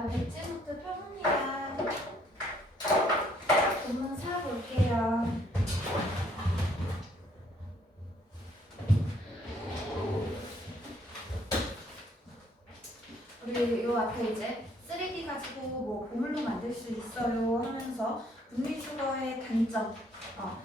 자, 백지노트 펴봅니다. 본문 4 볼게요. 우리 요 앞에 이제 3D 가지고 뭐 보물도 만들 수 있어요 하면서 분리수거의 단점.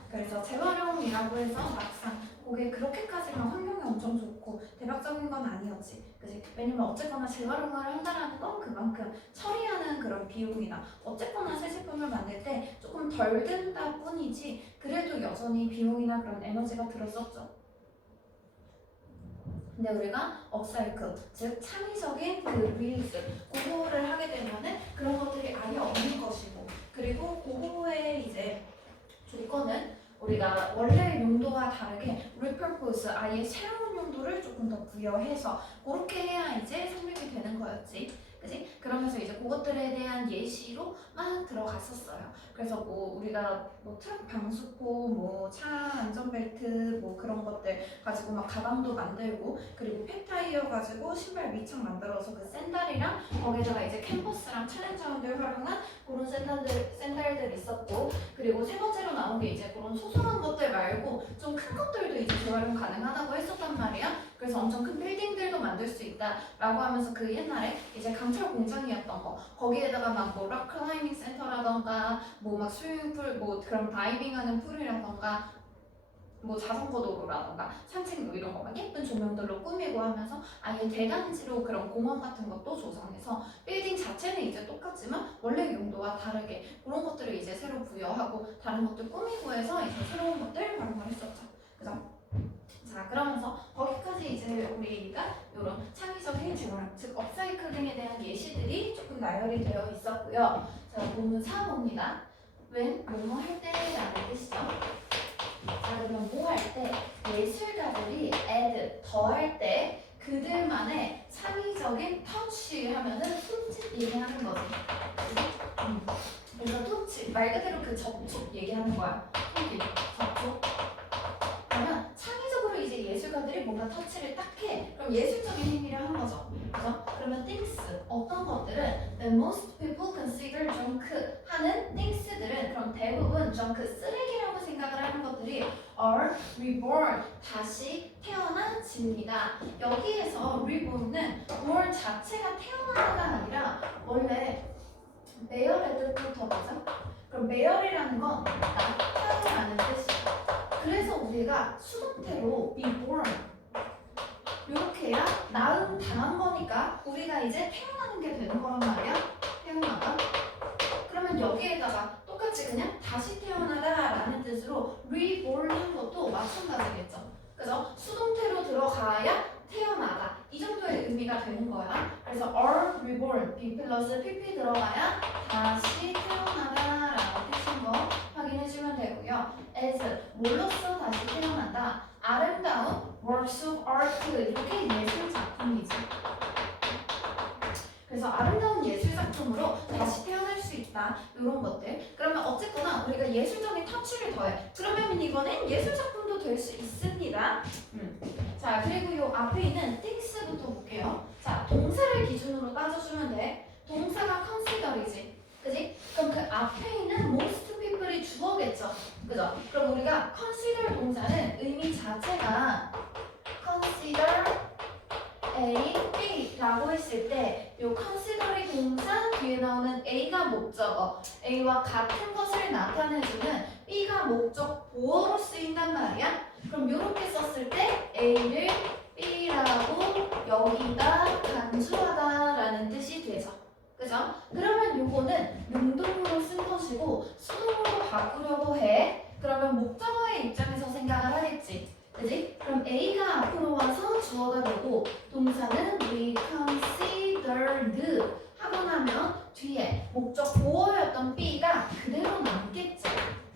그래서 재활용이라고 해서 막상 그게 그렇게까지만 환경이 엄청 좋고 대박적인 건 아니었지. 그지? 왜냐면 어쨌거나 재활용을 한다라는 건 그만큼 처리하는 그런 비용이나 어쨌거나 새 제품을 만들 때 조금 덜 든다 뿐이지 그래도 여전히 비용이나 그런 에너지가 들었었죠. 근데 우리가 업사이클, 즉 창의적인 그 리유스, 그거를 하게 되면은 그런 것들이 아예 없는 것이고, 그리고 그거의 이제 조건은 우리가 원래 용도와 다르게 repurpose, 아예 새로운 용도를 조금 더 부여해서 그렇게 해야 이제 성립이 되는 거였지. 그지? 그러면서 이제 그것들에 대한 예시로 막 들어갔었어요. 그래서 뭐 우리가 뭐 트럭 방수포, 뭐 차 안전벨트, 뭐 그런 것들 가지고 막 가방도 만들고, 그리고 폐타이어 가지고 신발 밑창 만들어서 그 샌들이랑 거기다가 이제 캔버스랑 챌린저운들 활용한 그런 샌들들 있었고, 그리고 세 번째로 나온 게 이제 그런 소소한 것들 말고 좀 큰 것들도 이제 재활용 가능하다고 했었단 말이야. 그래서 엄청 큰 빌딩들도 만들 수 있다라고 하면서 그 옛날에 이제 강철 공장이었던 거, 거기에다가 막 뭐 락클라이밍 센터라던가 뭐 막 스위밍풀, 뭐 그런 다이빙하는 풀이라던가 뭐 자전거 도로라던가 산책로 이런 거 막 예쁜 조명들로 꾸미고 하면서 아예 대단지로 그런 공원 같은 것도 조성해서 빌딩 자체는 이제 똑같지만 원래 용도와 다르게 그런 것들을 이제 새로 부여하고 다른 것들 꾸미고 해서 이제 새로운 것들 활용을 했었죠. 그죠? 자, 그러면서 거기까지 이제 우리가 이런 창의적인 재활용, 즉 업사이클링에 대한 예시들이 조금 나열이 되어 있었고요. 자, 본문 4 봅니다. when 뭐뭐 할 때라는 뜻이죠. 자, 그러면 뭐 할 때? 예술가들이 add, 더할 때 그들만의 창의적인 터치 하면은 손짓 얘기하는 거지. 그래서 터치, 말 그대로 그 접촉 얘기하는 거야. 손짓, 접촉. 그러면 창의적으로 이제 예술가들이 뭔가 터치를 딱 해. 그럼 예술적인 행위를 하는 거죠. 그죠? 그러면 things, 어떤 것들은 the most people consider junk 하는 things들은 그럼 대부분 junk, 쓰레기라고 생각을 하는 것들이 are reborn, 다시 태어나집니다. 여기에서 reborn은 born 자체가 태어나다가 아니라 원래 메어레드부터 보자. 그럼 메어리라는 건 나타나는 뜻이야. 그래서 우리가 수동태로 be born 이렇게 해야 낳음 당한 거니까 우리가 이제 태어나는 게 되는 거란 말이야. 태어나다. 그러면 여기에다가 똑같이 그냥 다시 태어나다 라는 뜻으로 reborn 한 것도 마찬가지겠죠. 그죠? 수동태로 들어가야 태어나다. 이 정도의 의미가 되는 거야. 그래서 are reborn, be 플러스 pp 들어가야 다시 태어나다 라는 뜻인 거 확인해주면 되고요. as, 뭘로써 다시 태어난다. 아름다운 works of art, 이렇게 예술 작품이지. 그래서 아름다운 예술 작품으로 다시 태어날 수 있다. 이런 것들. 그러면 어쨌거나 우리가 예술적인 터치를 더해. 그러면 이거는 예술 작품도 될 수 있습니다. 자, 그리고 요 앞에 있는 things부터 볼게요. 자, 동사를 기준으로 따져주면 돼. 동사가 consider이지. 그지? 그럼 그 앞에 있는 most people이 주어겠죠. 그죠? 그럼 우리가 consider 동사는 의미 자체가 consider A, B 라고 했을 때 요 consider이 동사 뒤에 나오는 A가 목적어, A와 같은 것을 나타내주는 B가 목적 보어로 쓰인단 말이야. 그럼 요렇게 썼을 때 A를 B라고 여기다 간주하다라는 뜻이 되죠. 그죠? 그러면 요거는 능동으로 쓴 것이고 수동으로 바꾸려고 해. 그러면 목적어의 입장에서 생각을 하겠지. 그지? 그럼 A가 앞으로 와서 주어가 되고 동사는 we considered 하고 나면 뒤에 목적 보어였던 B가 그대로 남겠지.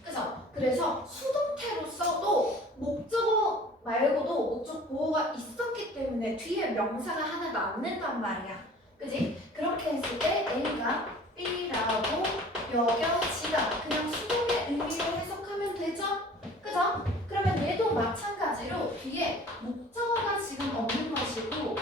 그죠? 그래서 수동태로 써도 목적어 말고도 목적 보어가 있었기 때문에 뒤에 명사가 하나 남는단 말이야. 그지? 그렇게 했을 때 A가 B라고 여겨지다. 그냥 수동의 의미로 해석하면 되죠? 그죠? 그러면 얘도 마찬가지로 뒤에 목적어가 지금 없는 것이고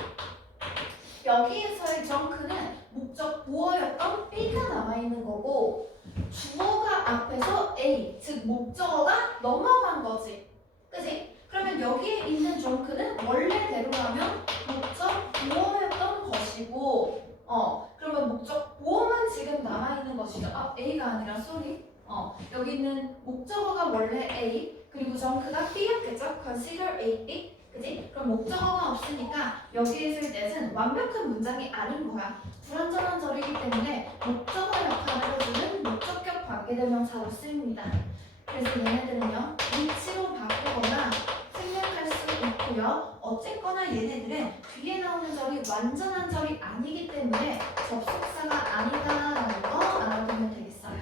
여기에서의 정크는 목적 보어였던 A가 남아있는 거고 주어가 앞에서 A, 즉 목적어가 넘어간 거지. 그지? 그러면 여기에 있는 drunk는 원래대로라면 목적 보어였던 것이고 그러면 목적 보어만 지금 남아있는 것이죠. A가 아니라 sorry. 여기 있는 목적어가 원래 A 그리고 drunk가 B였겠죠? consider A, B. 그지? 그럼 목적어가 없으니까 여기에 있을 때는 완벽한 문장이 아닌 거야. 불완전한 절이기 때문에 목적어 역할을 해주는 목적격 관계대명사로 쓰입니다. 그래서 얘네들은요 위치로 바꾸거나 생략할 수 있고요. 어쨌거나 얘네들은 뒤에 나오는 절이 완전한 절이 아니기 때문에 접속사가 아니다라는 거 알아두면 되겠어요.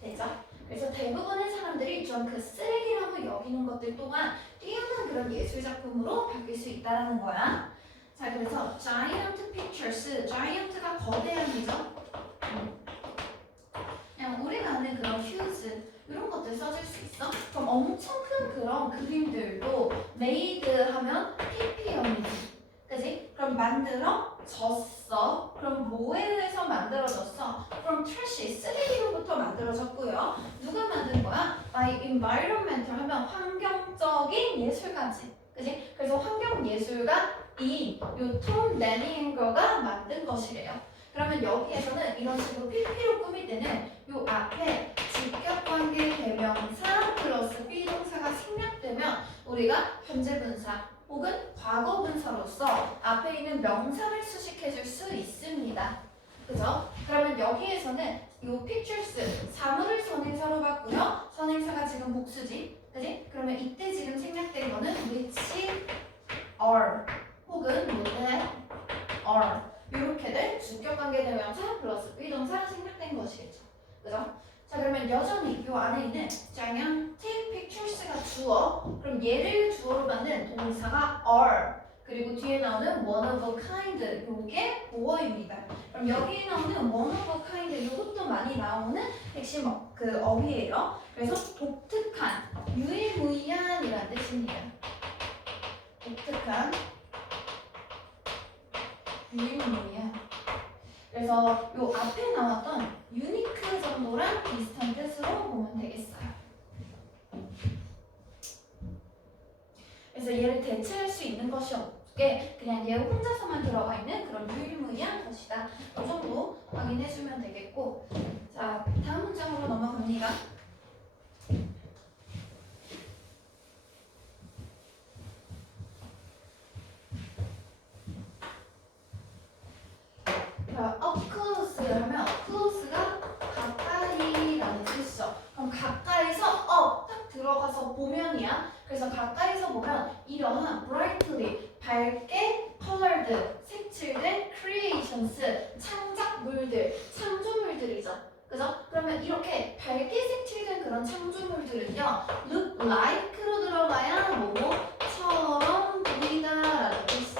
되죠? 그래서 대부분의 사람들이 좀 그 쓰레기라고 여기는 것들 또한 뛰어난 그런 예술 작품으로 바뀔 수 있다는 거야. 자, 그래서 giant pictures, giant가 거대한이죠. 그냥 우리가 아는 그런 huge 이런 것들 써줄 수 있어? 그럼 엄청 큰 그런 그림들도 made 하면 pp형이지. 그지? 그럼 만들어졌어. 그럼 뭐에 의해서 만들어졌어? 그럼 trash, 쓰레기로부터 만들어졌고요. 누가 만든 거야? by environmental 하면 환경적인 예술가지. 그지? 그래서 환경예술가인 요톰 데니앵거가 만든 것이래요. 그러면 여기에서는 이런 식으로 PP로 꾸밀 때는 요 앞에 직격관계 대명사 플러스 비동사가 생략되면 우리가 현재분사 혹은 과거분사로서 앞에 있는 명사를 수식해줄 수 있습니다. 그죠? 그러면 여기에서는 요 pictures 사물을 선행사로 봤고요. 선행사가 지금 복수지. 그지? 그러면 이때 지금 생략된 거는 which are 혹은 뭐대 are 이렇게들 주격관계 대명사 플러스 비동사 생략된 것이겠죠. 그죠? 자, 그러면 여전히 이 안에 있는 gigantic pictures가 주어. 그럼 얘를 주어로 받는 동사가 are. 그리고 뒤에 나오는 one of a kind. 요게 보어입니다. 그럼 여기에 나오는 one of a kind 이것도 많이 나오는 핵심 그 어휘예요. 그래서 독특한, 유일무이한이라는 뜻입니다. 독특한, 유일무이한. 그래서 요 앞에 나왔던 유니크 정도랑 비슷한 뜻으로 보면 되겠어요. 그래서 얘를 대체할 수 있는 것이 없게 그냥 얘 혼자서만 들어가 있는 그런 유일무이한 것이다. 이 정도 확인해주면 되겠고, 자, 다음 문장으로 넘어갑니다. up close 하면 close가 가까이라는 뜻이죠. 그럼 가까이서 딱 들어가서 보면이야. 그래서 가까이서 보면 이러한 brightly 밝게 colored 색칠된 creations 창작물들 창조물들이죠. 그죠? 그러면 이렇게 밝게 색칠된 그런 창조물들은요 look like로 들어가야 뭐뭐처럼 보이다라는 뜻이.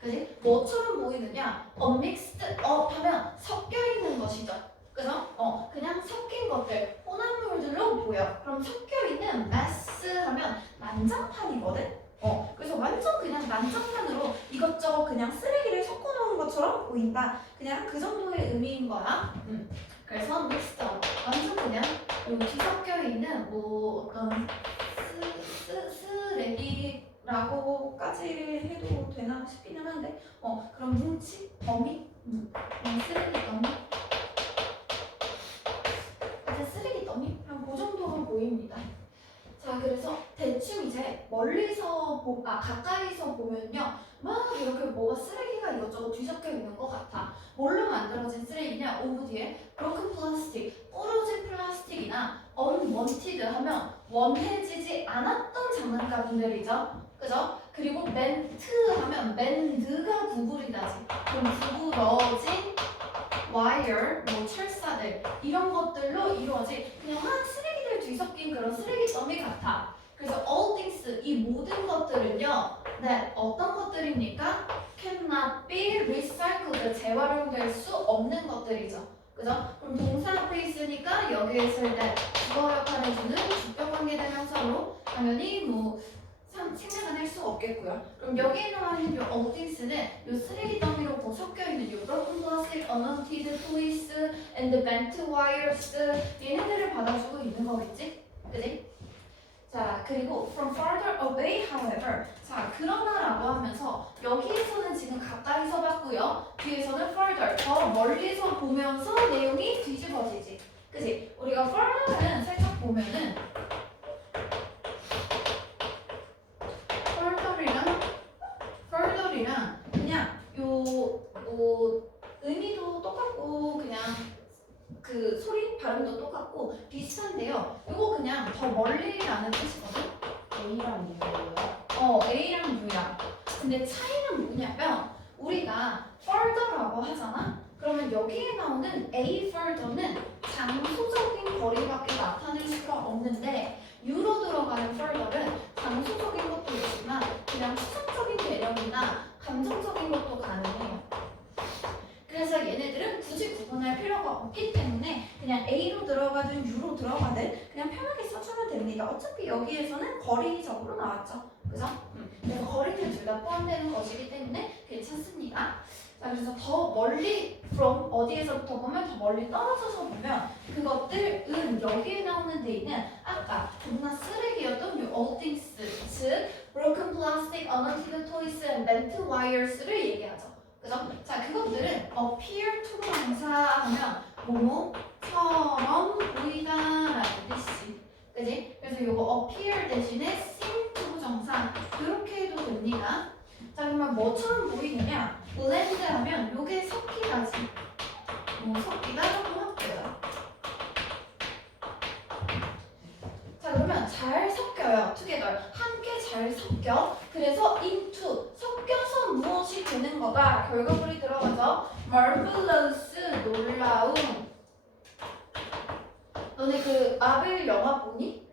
그지? 뭐처럼 보이느냐? unmixed up 하면 섞여 있는 것이죠. 그죠? 그냥 섞인 것들, 혼합물들로 보여. 그럼 섞여 있는 mess 하면 난장판이거든? 그래서 완전 그냥 난장판으로 이것저것 그냥 쓰레기를 섞어 놓은 것처럼 보인다. 그냥 그 정도의 의미인 거야. 그래서 mixed up. 완전 그냥 뒤섞여 있는 뭐 어떤 쓰레기라고까지 해도 되나 싶기는 한데 그런 뭉치? 더미? 쓰레기 더미? 쓰레기 더미? 한 그 정도로 보입니다. 자, 그래서 대충 이제 멀리서 가까이서 보면요 막 이렇게 뭐가 쓰레기가 이것저것 뒤섞여 있는 것 같아. 뭘로 만들어진 쓰레기냐? 오브 뒤에 broken 플라스틱, 부러진 플라스틱이나 unwanted 하면 원해지지 않았던 장난감들이죠. 그죠? 그리고 멘트 하면 멘드가 구부리다지. 그럼 구부러진 와이어, 뭐 철사들 이런 것들로 이루어진 그냥 막 쓰레기들 뒤섞인 그런 쓰레기 더미 같아. 그래서 all things 이 모든 것들은요, 네 어떤 것들입니까? cannot be recycled 재활용될 수 없는 것들이죠. 그죠? 그럼 동사 앞에 있으니까 여기에 있을 때 주어 역할을 해주는 주격관계대명사로 당연히 뭐 생략은 할 수 없겠고요. 그럼 여기에 나와 있는 이 all things는 이 쓰레기 더미로 섞여 있는 이 broken 플라스틱 plastic, unwanted toys, and bent wires 얘네들을 받아주고 있는 거겠지? 그지? 자, 그리고 from farther away, however. 자, 그러나라고 하면서 여기에서는 지금 가까이서 봤고요. 뒤에서는 further, 더 멀리서 보면서 내용이 뒤집어지지. 그지? 우리가 further는 살짝 보면은 further이랑 그냥 의미도 똑같고 그냥 그 소리 발음도 똑같고 비슷한데요. 이거 그냥 더 멀리라는 뜻이거든. A랑 U예요. A랑 U야. 근데 차이는 뭐냐면 우리가 further라고 하잖아. 그러면 여기에 나오는 A further는 장소적인 거리밖에 나타낼 수가 없는데 U로 들어가는 further는 장소적인 것도 있지만 그냥 수상적인 개념이나 감정적인 것도 가능해요. 그래서 얘네들은 굳이 구분할 필요가 없기 때문에 그냥 A로 들어가든 U로 들어가든 그냥 편하게 써주면 됩니다. 어차피 여기에서는 거리적으로 나왔죠. 그죠? 그래서 거리는 둘 다 포함되는 것이기 때문에 괜찮습니다. 자, 그래서 더 멀리 from 어디에서부터 보면 더 멀리 떨어져서 보면 그것들은 여기에 나오는 데에는 아까 존나 쓰레기였던 이 old things, 즉 broken plastic, unwanted toys, and bent wires를 얘기하죠. 그죠? 자, 그것들은 appear to 명사하면 뭐뭐처럼 보이다라는 뜻이지. 그지? 그래서 요거 appear 대신에 seem to 정사 이렇게 해도 됩니다. 자, 그러면 뭐처럼 보이느냐? blend 하면 요게 섞이다지. 섞이다라고 할게요. 자, 그러면 잘 섞여요. together. 함께 잘 섞여. 그래서 into. 섞여서 무엇이 되는 거다. 결과물이 들어가죠. marvelous. 놀라운. 너네 그 마블 영화 보니?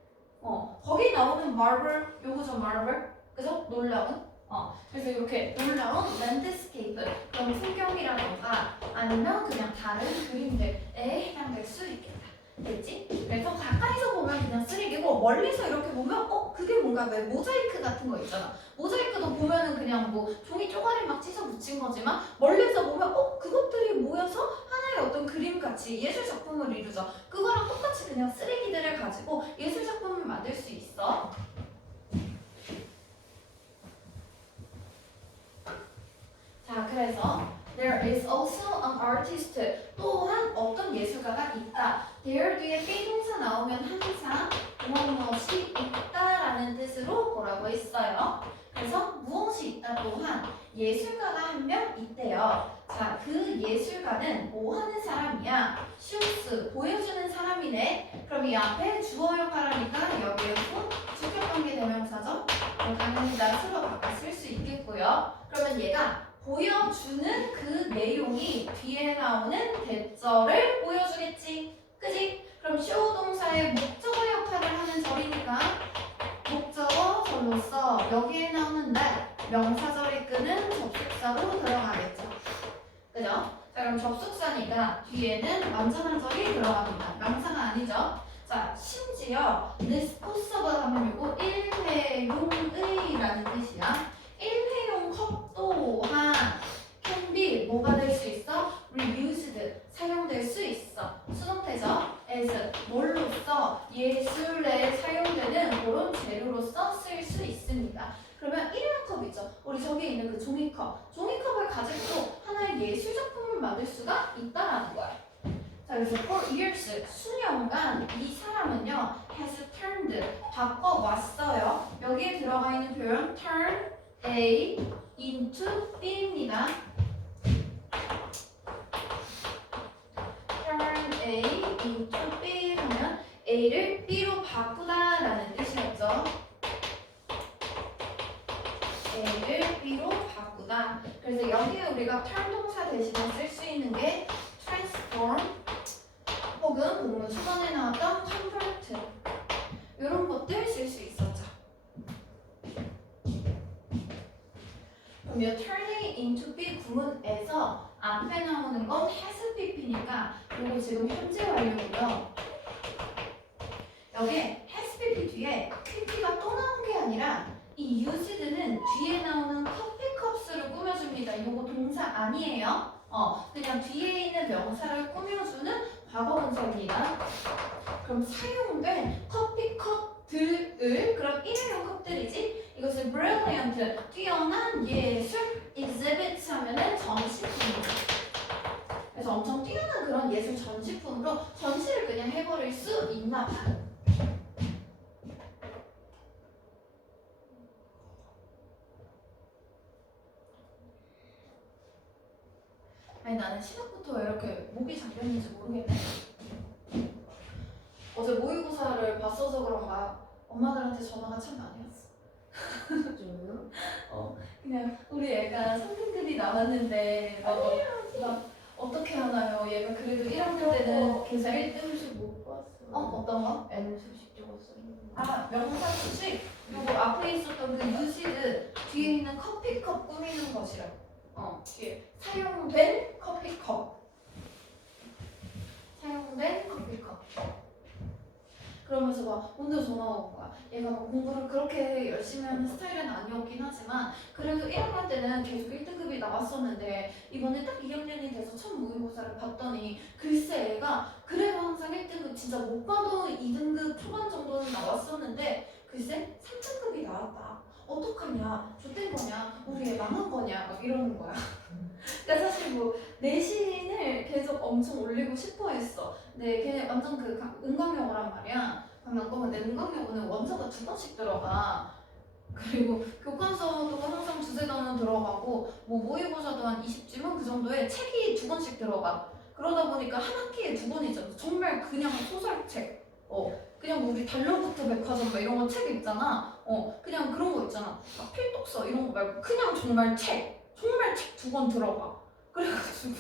거기 나오는 marvel. 요거죠, marvel. 그죠? 놀라운. 그래서 이렇게 놀라운 랜드스케이프, 그런 풍경이라던가 아니면 그냥 다른 그림들에 해당될 수 있겠다. 됐지? 그래서 가까이서 보면 그냥 쓰레기고 멀리서 이렇게 보면 그게 뭔가 왜 모자이크 같은 거 있잖아. 모자이크도 보면은 그냥 뭐 종이 쪼가리 막 찢어 붙인 거지만 멀리서 보면 그것들이 모여서 하나의 어떤 그림같이 예술 작품을 이루죠. 그거랑 똑같이 그냥 쓰레기들을 가지고 예술 작품을 만들 수 있어. 자, 그래서 there is also an artist. 또한 어떤 예술가가 있다. there 뒤에 비동사 나오면 항상 무엇이 있다라는 뜻으로 뭐라고 했어요. 그래서 무엇이 있다 또한 예술가가 한 명 있대요. 자, 그 예술가는 뭐 하는 사람이야? shows, 보여주는 사람이네. 그럼 이 앞에 주어 역할하니까 여기에서 주격관계 대명사죠. 당연히 나수로 바꿔 쓸 수 있겠고요. 그러면 얘가 보여주는 그 내용이 뒤에 나오는 대절을 보여주겠지. 그지? 그럼 show 동사의 목적어 역할을 하는 절이니까 목적어 절로서 여기에 나오는 날 명사절이 끄는 접속사로 들어가겠죠. 그죠? 자, 그럼 접속사니까 뒤에는 완전한 절이 들어갑니다. 명사가 아니죠. 자, 심지어 this possible 하면 이거 일회용의라는 뜻이야. 일회용 컵 또한 can be 뭐가 될 수 있어? reused 사용될 수 있어. 수동태죠. as 뭘로써 예술에 사용되는 그런 재료로서 쓸 수 있습니다. 그러면 일회용 컵이죠. 우리 저기 있는 그 종이컵. 종이컵을 가지고 하나의 예술 작품을 만들 수가 있다라는 거야. 자, 그래서 for years 수년간 이 사람은요 has turned 바꿔왔어요. 여기에 들어가 있는 표현 turn A into B입니다. turn A into B 하면 A를 B로 바꾸다라는 뜻이었죠. A를 B로 바꾸다. 그래서 여기에 우리가 turn 동사 대신에 쓸 수 있는 게 transform 혹은 공문 수반에 나왔던 convert 이런 것들 쓸 수 있었죠. 그럼 이 turning into be 구문에서 앞에 나오는 건 has pp니까 이거 지금 현재 완료고요. 여기에 has pp 뒤에 pp가 또 나온 게 아니라 이 used는 뒤에 나오는 커피 컵스를 꾸며줍니다. 이거 동사 아니에요. 그냥 뒤에 있는 명사를 꾸며주는 과거 분사입니다. 그럼 사용된 커피컵들을 그럼 일회용 컵들이지 이것을 brilliant 뛰어난 예술 exhibits 하면은 전시품이죠. 그래서 엄청 뛰어난 그런 예술 전시품으로 전시를 그냥 해버릴 수 있나 봐. 아니 나는 시작부터 왜 이렇게 목이 잠겼는지 모르겠네. 어제 모의고사를 봤어서 그런가 엄마들한테 전화가 참 많이 왔어. 진짜요? 그냥 우리 애가 3등급이 나왔는데 막 어떻게 하나요? 얘가 그래도 1학년 때는 계속 1등씩 못 봤어요. 어떤 거? N 수식 적었어요. 명사 수식 요거 앞에 있었던 그 유시드 뒤에 있는 커피컵 꾸미는 것이라 뒤에 사용된 커피컵 그러면서 막 혼자 전화가 온 거야. 얘가 막 공부를 그렇게 열심히 하는 스타일은 아니었긴 하지만 그래도 1학년 때는 계속 1등급이 나왔었는데 이번에 딱 2학년이 돼서 첫 모의고사를 봤더니 글쎄 애가 그래도 항상 1등급 진짜 못 봐도 2등급 초반 정도는 나왔었는데 글쎄 3등급이 나왔다. 어떡하냐? 좆된 거냐? 우리 애 망한 거냐? 막 이러는 거야. 그러니까 사실 뭐 내신을 계속 엄청 올리고 싶어 했어. 근데 걔네 완전 그 은광영어란 말이야. 근데 은광영어는 원서가 2번씩 들어가. 그리고 교과서도 항상 2~3단은 들어가고 뭐 모의고사도 한 20지문 그 정도에 책이 2권씩 들어가. 그러다 보니까 한 학기에 2권이잖아. 정말 그냥 소설책. 그냥 우리 달러부터 백화점 막 이런 거 책 있잖아. 그냥 그런 거 있잖아. 막 필독서 이런 거 말고 그냥 정말 책 2권 들어가. 그래가지고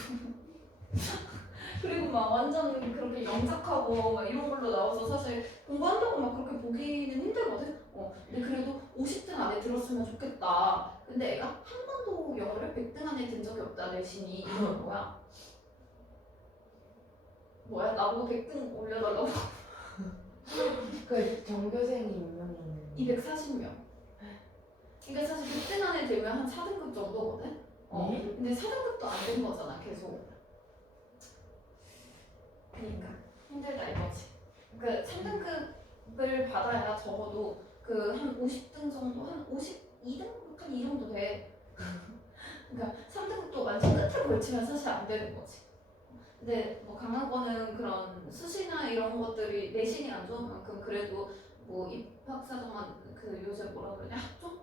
그리고 막 완전 그렇게 영작하고 막 이런 걸로 나와서 사실 공부한다고 막 그렇게 보기는 힘들거든. 근데 그래도 50등 안에 들었으면 좋겠다. 근데 애가 한 번도 영어를 100등 안에 든 적이 없다 내신이. 이건 뭐야? 나보고 100등 올려달라고? 그 전교생이 몇 명이었나요? 240명. 그러니까 사실 100등 안에 들면 한 4등급 정도거든. 네? 근데 4등급도 안 된 거잖아 계속. 그러니까 힘들다 이거지. 그 3등급을 받아야 적어도 그 한 50등 정도, 한 52등? 한 이 정도 돼. 그러니까 3등급도 완전 끝에 걸치면 사실 안 되는 거지. 근데 뭐 강남권은 그런 수시나 이런 것들이 내신이 안 좋은 만큼 그래도 뭐 입학사정만 그 요새 뭐라 그러냐 학종?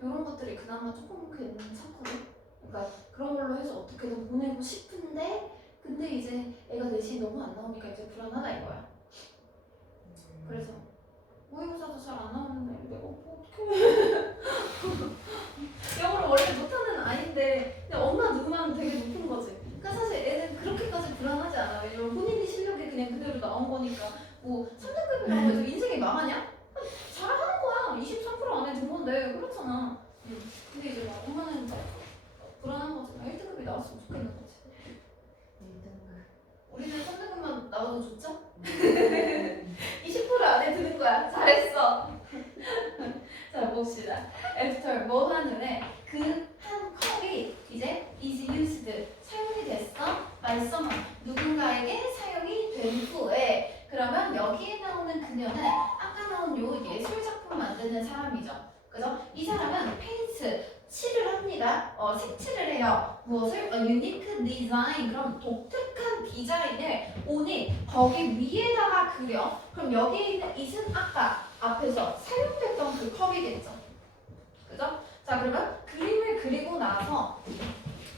이런 것들이 그나마 조금 괜찮거든. 그러니까 그런 걸로 해서 어떻게든 보내고 싶은데 근데 이제 애가 내신이 너무 안 나오니까 이제 불안하다 이거야. 그래서 모의고사도 잘 안 나오는데 내가 어떡해. 영어를 원래 못하는 아이인데 근데 엄마 눈만 되게 높은 거지. 그러니까 사실 애는 그렇게까지 불안하지 않아. 왜냐면 본인이 실력이 그냥 그대로 나온 거니까 뭐 3등급이라고 해서 인생이 망하냐? 잘하는 거야. 23% 안에 든 건데 그렇잖아. 근데 이제 막 엄마는 불안한 거지. 1등급이 나왔으면 좋겠는 거지. 1등급. 우리는 3등급만 나와도 좋죠? 20% 안에 드는 거야. 잘했어. 자 봅시다. After 뭐 한 후에 그 한 컵이 이제 is used 사용이 됐어. by someone 누군가에게 사용이 된 후에 그러면 여기에 나오는 그녀는 아까 나온 요 예술 작품 만드는 사람이죠. 그죠? 이 사람은 페인트 칠을 합니다. 색칠을 해요. 무엇을? 유니크 디자인 그럼 독특한 디자인을 오니 거기 위에다가 그려. 그럼 여기에 있는 it은 아까 앞에서 사용됐던 그 컵이겠죠. 그죠? 자 그러면 그림을 그리고 나서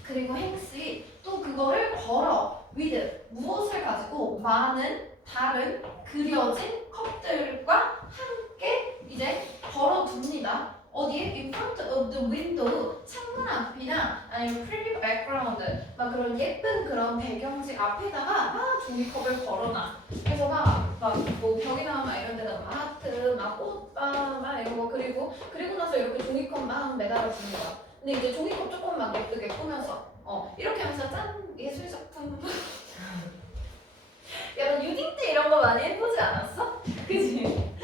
그리고 행스이 또 그거를 걸어 with 무엇을 가지고 많은 다른 그려진 컵들과 함께 이제 걸어둡니다. 어디에? In front of the window 창문 앞이나 아니면 pretty background 막 그런 예쁜 그런 배경지 앞에다가 막 종이컵을 걸어놔. 그래서 막 뭐 벽이나 막 이런 데다 막 하트, 막 꽃밭 막 이런 거 그리고 나서 이렇게 종이컵 막 매달아 주는 거야. 근데 이제 종이컵 조금 막 예쁘게 꾸며서 이렇게 하면서 짠 예술 작품. 약간 유딩 때 이런 거 많이 해보지 않았어? 그지?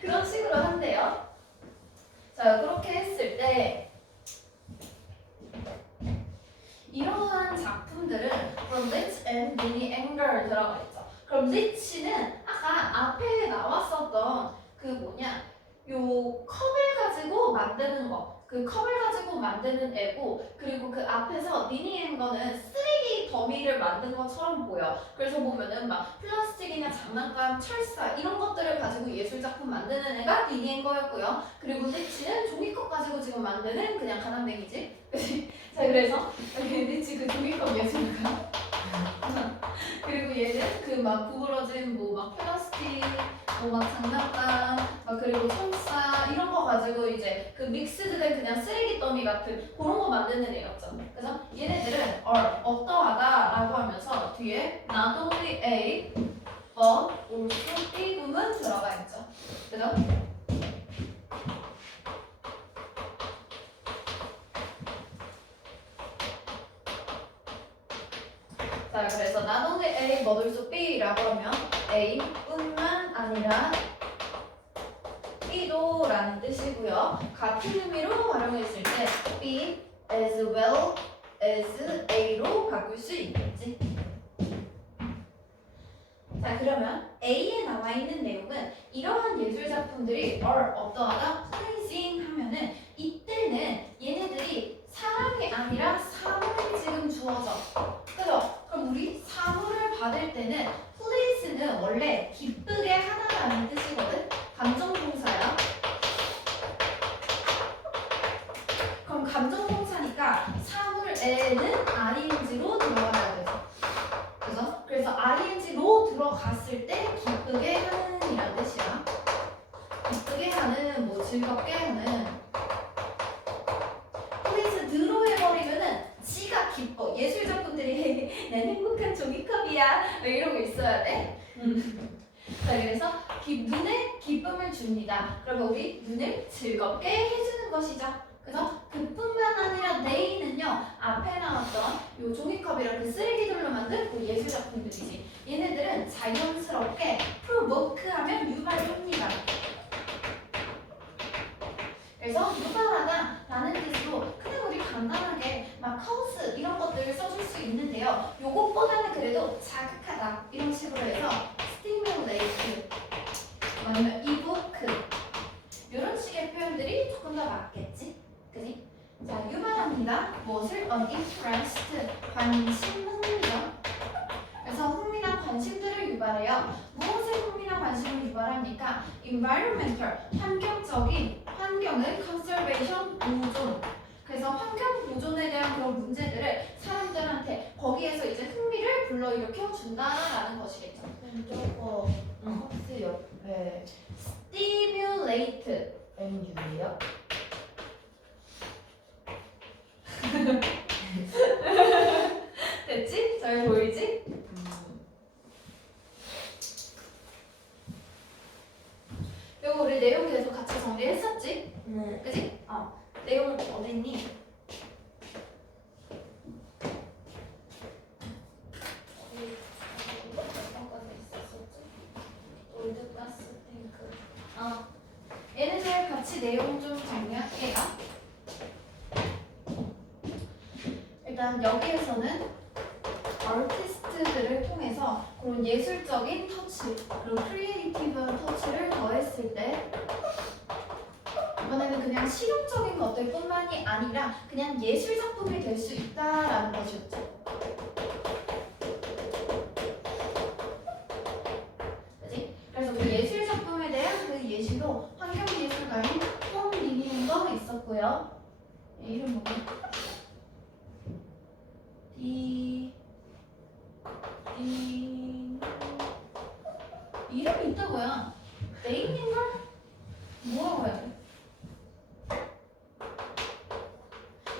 그런 식으로 한대요. 자 그렇게 했을 때 이러한 작품 그럼 rich and many anger 들어가 있죠. 그럼 rich는 아까 앞에 나왔었던 그 뭐냐 요 컵을 가지고 만드는 거. 그 컵을 가지고 만드는 애고 그리고 그 앞에서 미니인 거는 쓰레기 더미를 만든 것처럼 보여. 그래서 보면은 막 플라스틱이나 장난감, 철사 이런 것들을 가지고 예술 작품 만드는 애가 미니인 거였고요. 그리고 리치는 종이컵 가지고 지금 만드는 그냥 가난뱅이지. 그치? 자 그래서 리치 그 종이컵 예술가. 그리고 얘는 그 막 구부러진 뭐 막 플라스틱, 뭐 막 장난감, 막 그리고 철사 이런 거 가지고 이제 그 믹스드된 그냥 쓰레기 더미 같은 그런 거 만드는 애였죠. 그래서 얘네들은 are 어떠하다라고 하면서 뒤에 not only A but also B 부분 들어가 있죠. 그죠? 자, 그래서 not only A but also B라고 하면 A뿐만 아니라 B도 라는 뜻이고요. 같은 의미로 활용했을 때 B as well as A로 바꿀 수 있겠지. 자, 그러면 A에 나와 있는 내용은 이러한 예술 작품들이 are 어떠하다, pleasing 하면은 이때는 얘네들이 사람이 아니라 사물이 지금 주어져. 그죠? 그럼 우리 사물을 받을 때는 please는 원래 기쁘게 하다라는 뜻이거든. 감정동사야. 그럼 감정동사니까 사물에는 ing로 들어가야 되죠. 그죠? 그래서 ing로 들어갔을 때 기쁘게 하는 이란 뜻이야. 기쁘게 하는, 뭐 즐겁게 하는. please 들어 해버리면은 지가 기뻐. 예술 작품들이 난 행복한 종이컵이야. 왜 이러고 있어야 돼? 자, 그래서 눈에 기쁨을 줍니다. 그러면 우리 눈을 즐겁게 해주는 것이죠. 그래서 그뿐만 아니라 they는요 앞에 나왔던 요 종이컵이랑 그 쓰레기들로 만든 그 예술 작품들이지. 얘네들은 자연스럽게 provoke하면 유발합니다. 그래서 유발하다라는 뜻으로 그냥 우리 간단하게 막 cause 이런 것들을 써줄 수 있는데요. 요것보다는 그래도 자극하다 이런 식으로 해서 stimulate 아니면 evoke 이런 식의 표현들이 조금 더 맞겠지? 그지? 자, 유발합니다. 무엇을? interest, 관심, 흥미죠. 그래서 흥미나 관심들을 유발해요. 무엇에 흥미나 관심을 유발합니까? environmental, 환경적인, 환경을 conservation, 보존. 그래서 환경 보존에 대한 그런 문제들을 사람들한테 거기에서 이제 흥미를 불러일으켜 준다라는 것이겠죠. 저거 컵스 옆에 stimulate. N유예요? 됐지? 잘 보이지? 이거 우리 내용 계속 같이 정리했었지? 네. 그지? 내용 어딨니? 얘네들 같이 내용 좀 정리할게요. 일단 여기에서는 아티스트들을 통해서 그런 예술적인 터치, 그리고 크리에이티브한 터치를 더했을 때 이번에는 그냥 실용적인 것들 뿐만이 아니라 그냥 예술 작품이 될 수 있다라는 것이었죠. 그치? 그래서 그 예술 작품에 대한 그 예시로 환경예술가인 톰 리니가 있었고요. 얘 이름 뭐야? 이름이 있다고요. 네이밍걸? 뭐라고 해야 돼?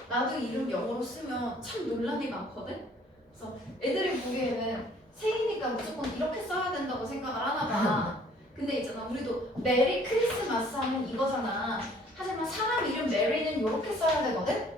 나도 이름 영어로 쓰면 참 논란이 많거든? 그래서 애들이 보기에는 새이니까 무조건 이렇게 써야 된다고 생각을 하나 봐. 근데 있잖아, 우리도 메리 크리스마스 하면 이거잖아. 하지만 사람 이름 메리는 이렇게 써야 되거든?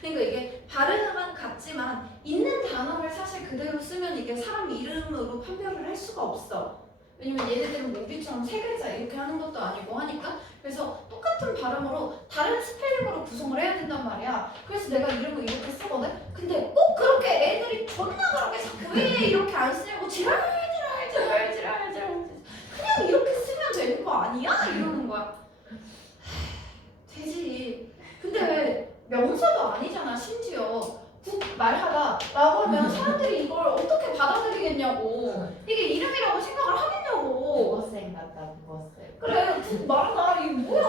그러니까 이게 발음은 같지만 있는 단어를 사실 그대로 쓰면 이게 사람 이름으로 판별을 할 수가 없어. 왜냐면 얘네들은 모비처럼 세 글자 이렇게 하는 것도 아니고 하니까 그래서 똑같은 발음으로 다른 스펠링으로 구성을 해야 된단 말이야. 그래서 내가 이름을 이렇게 쓰거든. 근데 꼭 그렇게 애들이 존나 그렇게 자꾸 왜 이렇게 안 쓰냐고 지랄 그냥 이렇게 쓰면 되는 거 아니야? 이러는 거야. 되지. 근데 왜 명사도 아니잖아. 심지어 국 말하다 라고 하면 사람들이 이걸 어떻게 받아들이겠냐고. 이게 이름이라고 생각을 하겠냐고. 국어쌤 같다 국어쌤. 그래 국 말하다 이게 뭐야.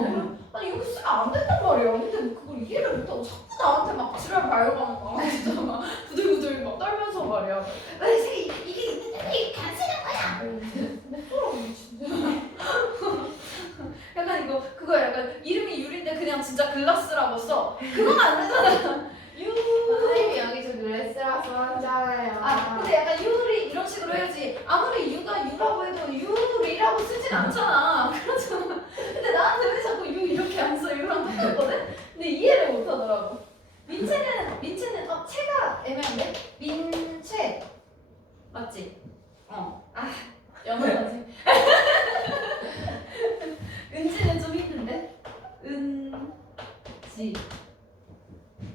그래, 아니 이렇게 쓰면 안 된단 말이야. 근데 그걸 이해를 못하고 자꾸 나한테 막 지랄 발광 막 진짜 막 부들부들 막 떨면서 말이야. 왜 이게 있는데 이렇게 안 쓰는 거야. 뭐라고 진짜. 약간 이거 그거 약간 이름이 유리인데 그냥 진짜 글라스라고 써. 그건 안 되잖아. 선생님이 여기서 그레스라고 하잖아요. 아 근데 약간 유리 이런 식으로 해야지. 아무리 유가 유라고 해도 유리라고 쓰진 않잖아. 그렇잖아. 근데 나한테 왜 자꾸 유 이렇게 안 써? 유랑 똑같거든? 근데 이해를 못 하더라고. 민채는 채가 애매한데? 민채 맞지? 영어 선생. 은지는 좀 힘든데? 은지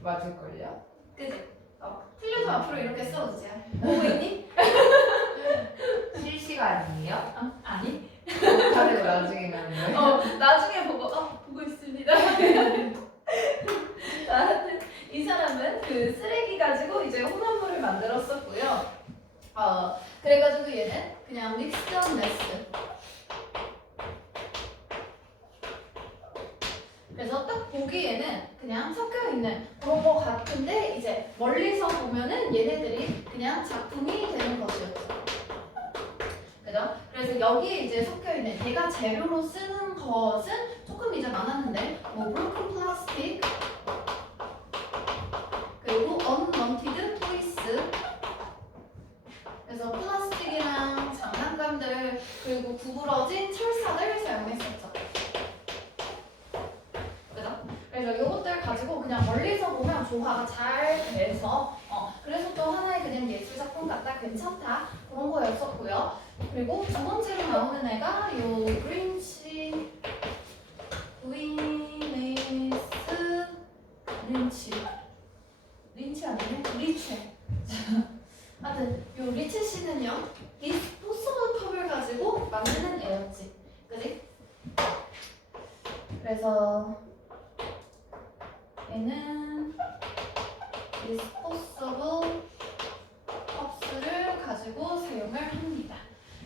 맞을걸요? 그지? 틀려도 앞으로 이렇게 써 이제. 보고 있니? 실시간이에요? 아니. 다들 나중에 가는 거예요? 나중에 보고 보고 있습니다. 하여튼 이 사람은 그 쓰레기 가지고 이제 혼합물을 만들었었고요. 그래가지고 얘는 그냥 믹스드 메스. 그래서 딱 보기에는 그냥 섞여 있는 그런 거 같은데 이제 멀리서 보면은 얘네들이 그냥 작품이 되는 것이었죠. 그죠? 그래서 여기에 이제 섞여 있는 얘가 재료로 쓰는 것은 조금 이제 많았는데 뭐 broken plastic 그리고 unwanted toys 그래서 플라스틱이랑 장난감들 그리고 구부러진 철사들 사용했었죠. 그죠? 그래서 이것들 가지고 그냥 멀리서 보면 조화가 잘 돼서 그래서 또 하나의 그냥 예술 작품 같다 괜찮다 그런 거였었고요. 그리고 두 번째로 나오는 애가 요 린치 아니네? 리체. 하여튼 요 리체 씨는요 디스포서블 컵을 가지고 만드는 애였지. 그지? 그래서 얘는 disposable 컵스를 가지고 사용을 합니다.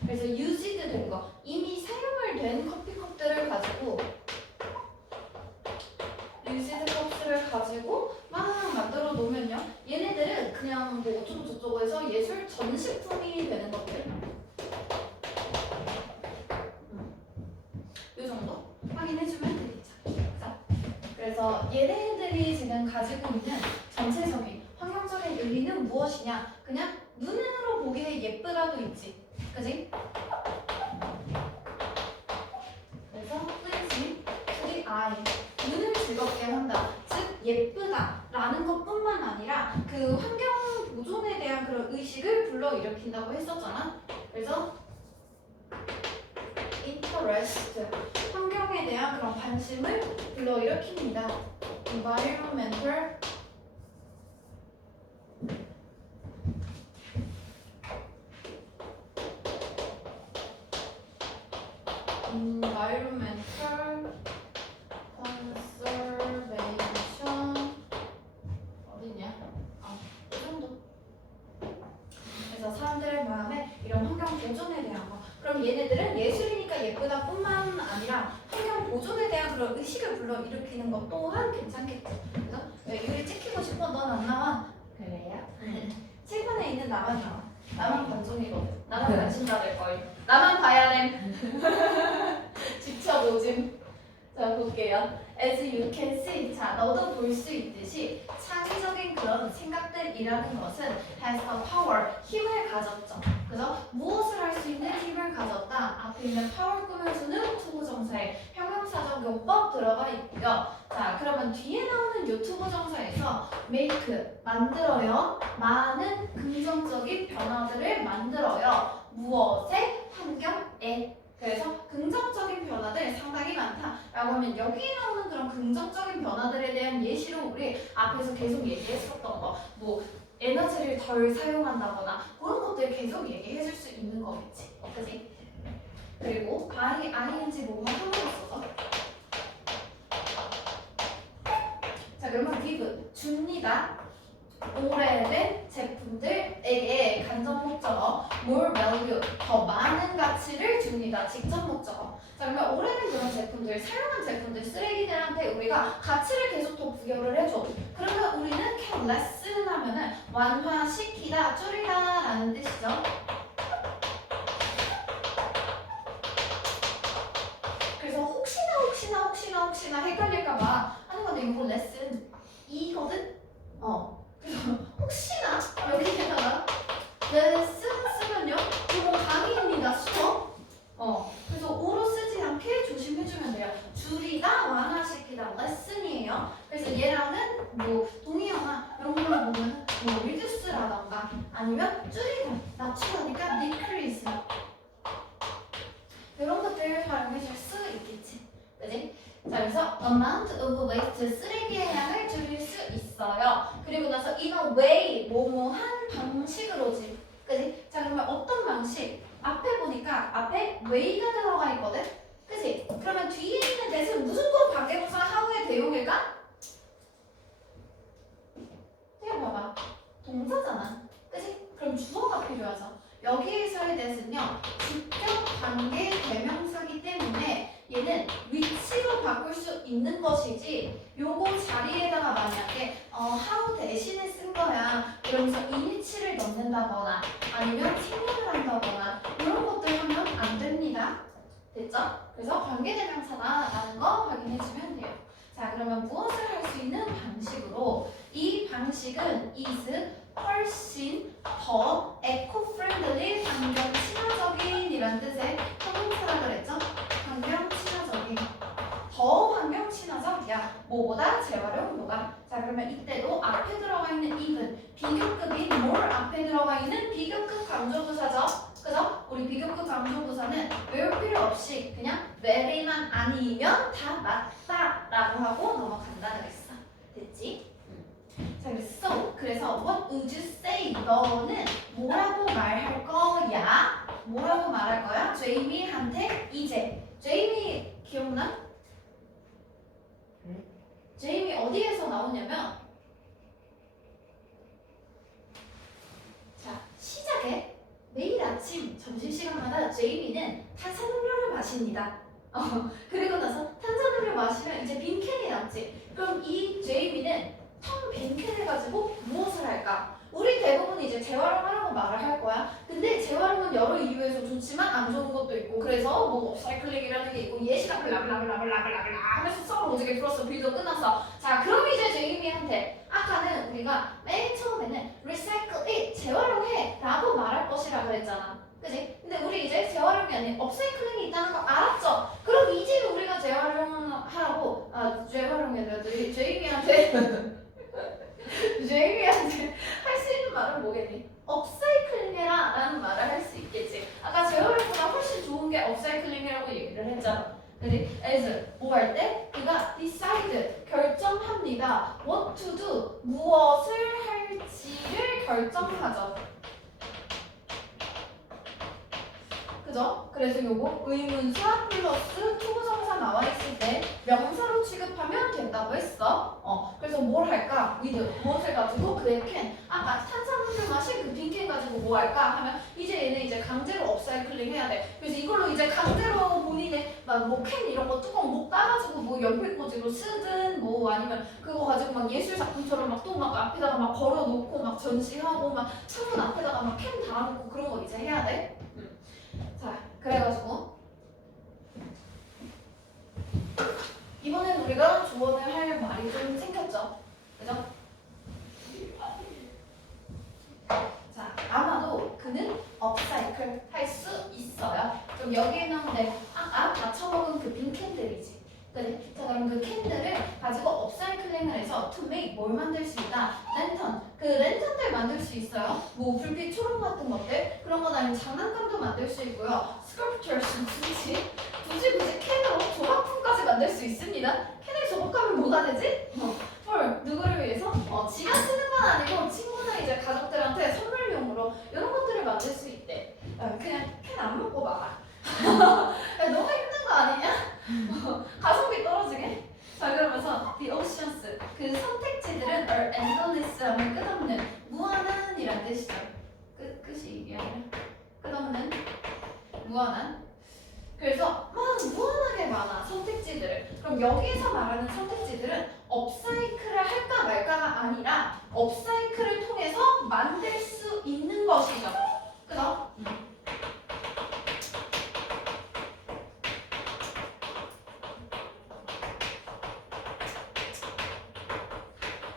그래서 used 된 거, 이미 사용을 된 커피컵들을 가지고 used 컵스를 가지고 막 만들어 놓으면요 얘네들은 그냥 뭐 어쩌고 저쩌고 해서 예술 전시품이 되는 것들 이 정도 확인해주면 되겠죠. 자, 그래서 얘네들이 지금 가지고 있는 전체적인 환경적인 의미는 무엇이냐? 그냥 눈으로 보기에 예쁘다도 있지, 그지? 그래서 pleasing to the eye, 눈을 즐겁게 한다. 즉 예쁘다라는 것뿐만 아니라 그 환경 보존에 대한 그런 의식을 불러일으킨다고 했었잖아. 그래서 interest, 환경에 대한 그런 관심을 불러일으킵니다. environmental conservation 어딨냐? 이 정도. 그래서 사람들의 마음에 이런 환경 보존에 대한 거. 그럼 얘네들은 예술이니까 예쁘다 뿐만 아니라 환경 보존에 대한 그런 의식을 불러일으키는 것 또한 괜찮겠죠. 그래서 왜 유리 찍히고 싶어? 넌 안 나와? 그래요? 7번에 있는 나만 나와. 나만 관종이거든. 나만 관심 받을 거임. 나만 봐야 됨. 지쳐 노짐. 자 볼게요. As you can see, 자 너도 볼 수 있듯이 창의적인 그런 생각들이라는 것은 has the power, 힘을 가졌죠. 그래서 무엇을 할 수 있는 힘을 가졌다. 앞에 있는 power 꾸며주는 투부정사에 형용사적 용법 들어가 있고요. 자 그러면 뒤에 나오는 요 투부정사에서 make, 만들어요. 많은 긍정적인 변화들을 만들어요. 무엇에? 환경에. 그래서 긍정적인 변화들 상당히 많다라고 하면 여기에 나오는 그런 긍정적인 변화들에 대한 예시로 우리 앞에서 계속 얘기했었던 거, 뭐 에너지를 덜 사용한다거나 그런 것들 계속 얘기해 줄 수 있는 거겠지. 그지? 그리고 ing 뭐가 한번 써서 자 그러면 give 줍니다. 오래된 제품들에게 간접 목적어 more value 더 많은 가치를 줍니다. 직접 목적어. 자 그러면 오래된 그런 제품들, 사용한 제품들, 쓰레기들한테 우리가 가치를 계속 더 부여를 해줘. 그러면 우리는 can lessen 하면은 완화시키다, 줄이다 라는 뜻이죠. 그래서 혹시나 헷갈릴까봐 하는 건데 이거 레슨 2거든? 그래서 혹시나 여기에다가 레슨 쓰면요 이거 강의입니다. 수업. 그래서 오로 쓰지 않게 조심해주면 돼요. 줄이다, 완화시키다 레슨이에요. 그래서 얘랑은 뭐 동의어나 이런 걸로 보면 뭐 reduce라던가 아니면 줄이다, 낮추다니까 decrease 이런 것들을 활용해줄 수 있겠지. 그지? 자, 그래서 amount of waste 쓰레기의 양을 줄일 수 있어요. 그리고 나서 in a way 뭐뭐한 방식으로지. 그지? 자, 그러면 어떤 방식? 앞에 보니까 앞에 way가 들어가 있거든. 그지? 그러면 뒤에 있는 that은 무조건 관계동사 how의 대용일까? 이거 봐봐. 동사잖아. 그지? 그럼 주어가 필요하죠. 여기에서의 that은요 직접 관계 대명사기 때문에 얘는 위치로 바꿀 수 있는 것이지 요거 자리에다가 만약에 how 대신에 쓴 거야 그러면서 in이치를 넣는다거나 아니면 생략을 한다거나 이런 것들 하면 안 됩니다. 됐죠? 그래서 관계 대명사다라는 거 확인해주면 돼요. 자 그러면 무엇을 할 수 있는 방식으로 이 방식은 is 훨씬 더 eco-friendly 환경 친화적인 이란 뜻의 형용사라 그랬죠? 환경 친화적인 더 환경 친화적이야. 뭐보다 재활용 뭐가. 자 그러면 이때도 앞에 들어가 있는 even 비교급인 more 앞에 들어가 있는 비교급 강조부사죠. 그죠? 우리 비교급 강조부사는 외울 필요 없이 그냥 very만 아니면 다 맞다 라고 하고 넘어간다 그랬어. 됐지? 자 그래서 what would you say? 너는 뭐라고 말할 거야? 뭐라고 말할 거야? 제이미한테 이제. 제이미 기억나? 제이미 어디에서 나오냐면 자 시작에 매일 아침 점심시간마다 제이미는 탄산음료를 마십니다. 그리고 나서 탄산음료 마시면 이제 빈캔이 남지. 그럼 이 제이미는 텅 빈 캔을 가지고 무엇을 할까? 우리 대부분 이제 재활용하라고 말을 할 거야. 근데 재활용은 여러 이유에서 좋지만 안 좋은 것도 있고 그래서 뭐 업사이클링이라는 게 있고 예시가 블라블라블라블라블라 하면서 썰어 오지게 풀었어. 비도 끝났어. 자 그럼 이제 제이미한테 아까는 우리가 맨 처음에는 recycle it 재활용해 라고 말할 것이라 그랬잖아. 그지? 근데 우리 이제 재활용이 아닌 업사이클링이 있다는 거 알았죠? 그럼 이제 우리가 재활용하라고 재활용이 아니라 제이미한테 제이미한테 할 수 있는 말은 뭐겠니? 업사이클링해라 라는 말을 할 수 있겠지. 아까 재활용보다 훨씬 좋은 게 업사이클링이라고 얘기를 했잖아. 그지? as 뭐 할 때? 그가 decide 결정합니다. what to do 무엇을 할지를 결정하죠. 그죠? 그래서 요거 의문사 플러스 투부정사 나와 있을 때 명사로 취급하면 된다고 했어. 그래서 뭘 할까? with 무엇을 가지고 그의 캔 아까 탄산음료 마신 그 빈캔 가지고 뭐 할까 하면 이제 얘는 이제 강제로 업사이클링 해야 돼. 그래서 이걸로 이제 강제로 본인의 막 뭐 캔 이런 거 뚜껑 목 따가지고 뭐 연필꽂이로 쓰든 뭐 아니면 그거 가지고 막 예술 작품처럼 막 또 막 앞에다가 막 걸어놓고 막 전시하고 막 창문 앞에다가 막 캔 달아놓고 그런 거 이제 해야 돼. 자, 그래가지고 이번엔 우리가 조언을 할 말이 좀 생겼죠? 그죠? 자, 아마도 그는 업사이클 할 수 있어요. 그럼 여기에 나오는 아까 받쳐먹은 그 빈 캔들이지. 그래? 자, 그럼 그 캔들을 가지고 업사이클링을 해서 to make 뭘 만들 수 있다? 랜턴. 그 랜턴들 만들 수 있어요. 뭐 불빛 초록 같은 같은 것들 그런 건 아니면 장난감도 만들 수 있고요. sculptures 굳이 캔으로 조각품까지 만들 수 있습니다. 캔에 조각하면 뭐가 되지? 헐 누구를 위해서? 지가 쓰는 건 아니고 친구나 이제 가족들한테 선물용으로 이런 것들을 만들 수 있대. 그냥 캔 안 먹고 봐. 야, 너무 힘든 거 아니냐? 가성비 떨어지게? 자 그러면서 the oceans 그 선택지들은 are endless 하면 끝없는 무한한 이란 뜻이죠. 끝이 이게 아니라 끝없는 무한한. 그래서 막 무한하게 많아 선택지들을. 그럼 여기에서 말하는 선택지들은 업사이클을 할까 말까가 아니라 업사이클을 통해서 만들 수 있는 것이죠. 그죠?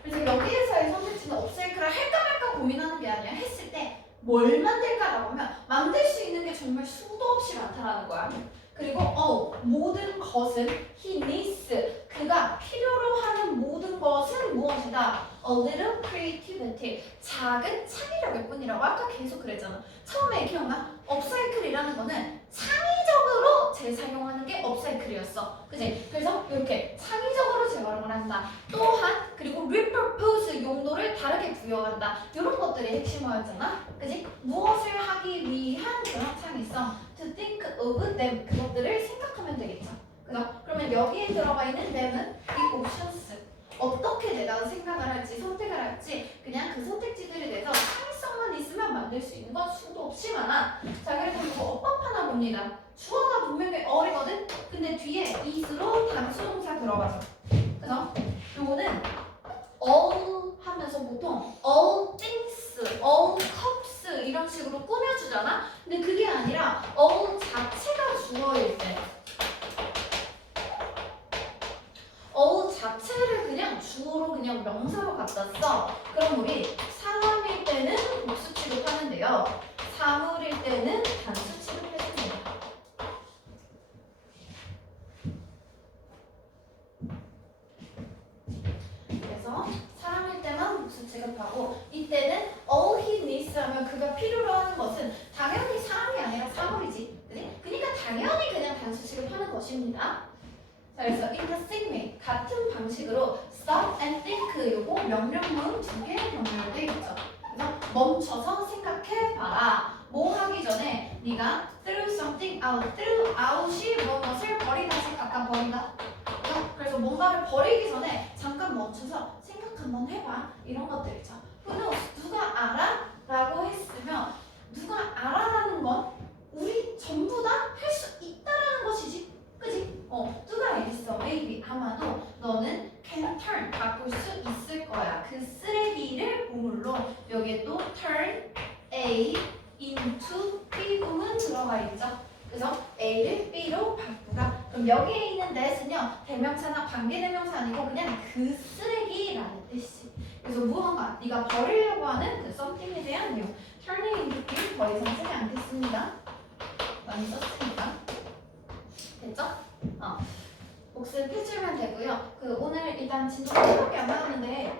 그래서 여기에서의 선택지는 업사이클을 할까 말까 고민하는 게 아니라 했을 때 뭘 만들까라고 하면 만들 수 있는 게 정말 수도 없이 많다라는 거야. 그리고 모든 것은 he needs 그가 필요로 하는 모든 것은 무엇이다? A little creativity 작은 창의력일 뿐이라고 아까 계속 그랬잖아. 처음에 기억나? 업사이클이라는 거는 창의적으로 재사용하는 게 업사이클이었어. 그치? 그래서 이렇게 창의적으로 재활용을 한다. 또한 그리고 repurpose 용도를 다르게 부여한다. 이런 것들이 핵심어였잖아. 그치? 무엇을 하기 위한 그런 창의성 to think of them 그것들을 생각하면 되겠죠. 그죠? 그러면 여기에 들어가 있는 them은 이 options 어떻게 내가 생각을 할지 선택을 할지 그냥 그 선택지들에 대해서 창의성만 있으면 만들 수 있는 건 수도 없이 많아. 자 그래서 이거 어법 하나 봅니다. 주어가 분명히 어리거든? 근데 뒤에 is로 단수동사 들어가죠. 그죠? 요거는 all 하면서 보통 all things, all cups 이런 식으로 꾸며주잖아? 근데 그게 아니라 all 자체가 주어일 때 all 자체를 그냥 주어로 그냥 명사로 갖다 써. 그럼 우리 사람일 때는 복수 취급하는데요. 사물일 때는 단수 취급해줍니다. 그래서 사람일 때만 복수 취급하고 이때는 all he needs 하면 그가 필요로 하는 것은 당연히 사람이 아니라 사물이지. 그러니까 당연히 그냥 단수 취급하는 것입니다. 자, 그래서 in the same way 같은 방식으로 stop and think 요거 명령문 두 개 병렬되어 있죠. 그래서 멈춰서 생각해봐라. 뭐 하기 전에 네가 throw something out, throw out이 무엇을 버리다, 아까 버린다. 그래서 뭔가를 버리기 전에 잠깐 멈춰서 생각 한번 해봐. 이런 것들 있죠. Who knows? 누가 알아? 라고 했으면 누가 알아라는 건 우리 전부 다 할 수 있다라는 것이지. 그지? 누가 알겠어? Maybe 아마도 너는 can turn 바꿀 수 있을 거야. 그 쓰레기를 보물로 여기에 또 turn A into B 부분 들어가 있죠. 그래서 A를 B로 바꾸라. 그럼 여기에 있는 that은요 대명사나 관계대명사 아니고 그냥 그 쓰레기라는 뜻이. 그래서 무언가 네가 버리려고 하는 그 something에 대한 내용. turning into B 더 이상 쓰지 않겠습니다. 많이 썼으니까. 됐죠? 복습해주면 되고요. 오늘 일단 진도 1밖에 안 나왔는데